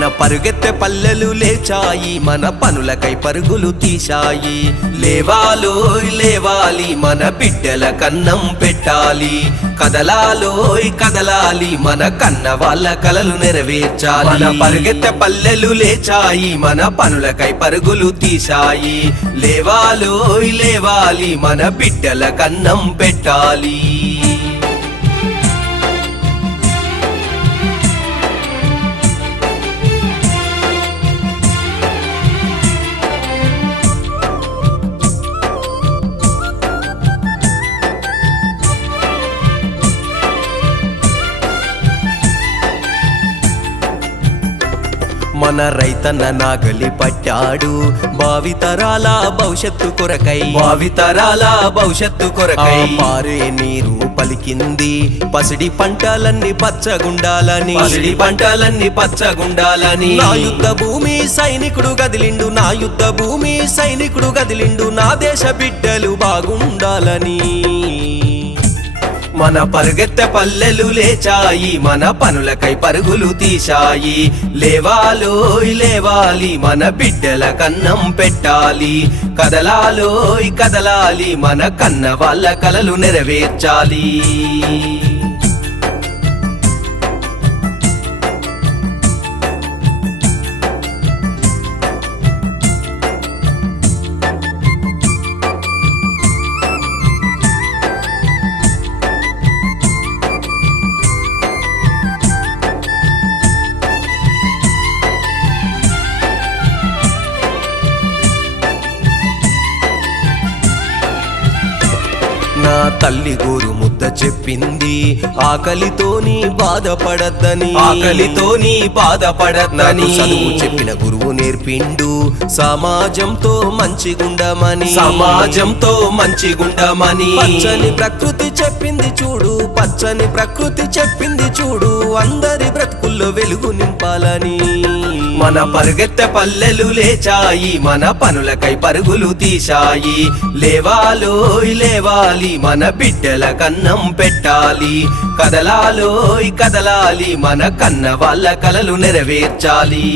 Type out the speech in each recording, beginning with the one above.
మన పరుగెత్తె పల్లెలు లేచాయి, మన పనులకై పరుగులు తీశాయి. లేవాలోయ్ లేవాలి, మన బిడ్డల కన్నం పెట్టాలి. కదలాలోయ్ కదలాలి, మన కన్న వాళ్ళ కలలు నెరవేర్చాలి. మన పరుగెత్తె పల్లెలు లేచాయి, మన పనులకై పరుగులు తీశాయి. లేవాలోయ్ లేవాలి, మన బిడ్డల కన్నం పెట్టాలి. మన రైతన్న నాగలి పట్టాడు, భావితరాల భవిష్యత్తు కొరకై, భావితరాల భవిష్యత్తు కొరకై. పారే నీరు పలికింది, పసిడి పంటలన్నీ పచ్చగుండాలని, పసిడి పంటలన్నీ పచ్చగుండాలని. నా యుద్ధ భూమి సైనికుడు గదిలిండు, నా యుద్ధ భూమి సైనికుడు గదిలిండు, నా దేశ బిడ్డలు బాగుండాలని. మన పరుగెత్తె పల్లెలు లేచాయి, మన పనులకై పరుగులు తీశాయి. లేవాలోయ్ లేవాలి, మన బిడ్డల కన్నం పెట్టాలి. కదలాలోయ్ కదలాలి, మన కన్న వాళ్ళ కలలు నెరవేర్చాలి. నా తల్లి గోరు ముద్ద చెప్పింది, ఆకలితోని బాధపడద్దని, ఆకలితోని బాధపడద్దని. చదువు చెప్పిన గురువు నేర్పిండు, సమాజంతో మంచిగుండమని, సమాజంతో మంచిగుండమని. పచ్చని ప్రకృతి చెప్పింది చూడు, పచ్చని ప్రకృతి చెప్పింది చూడు, అందరి బ్రతుకుల్లో వెలుగు నింపాలని. మన పరుగెత్తె పల్లెలు లేచాయి, మన పనులకై పరుగులు తీశాయి. లేవాలోయ్ లేవాలి, మన బిడ్డల కన్నం పెట్టాలి. కదలాలోయ్ కదలాలి, మన కన్న వాళ్ళ కలలు నెరవేర్చాలి.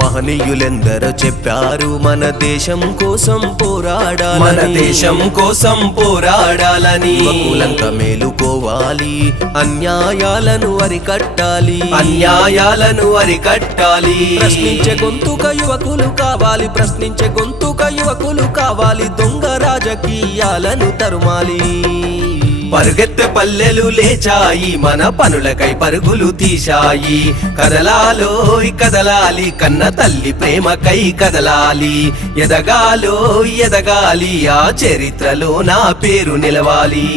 మహనీయులెందరో చెప్పారు, మన దేశం కోసం పోరాడాలని, మన దేశం కోసం పోరాడాలని. యువకులంతా మేలుకోవాలి, అన్యాయాలను అరికట్టాలి, అన్యాయాలను అరికట్టాలి. ప్రశ్నించే గొంతుక యువకులు కావాలి, ప్రశ్నించే గొంతుక యువకులు కావాలి. దొంగ రాజకీయాలను తరుమాలి. పరుగెత్తె పల్లెలు లేచాయి, మన పనులకై పరుగులు తీశాయి. కదలాలోయ్ కదలాలి, కన్న తల్లి ప్రేమకై కదలాలి. ఎదగాలోయ్ ఎదగాలి, ఆ చరిత్రలో నా పేరు నిలవాలి.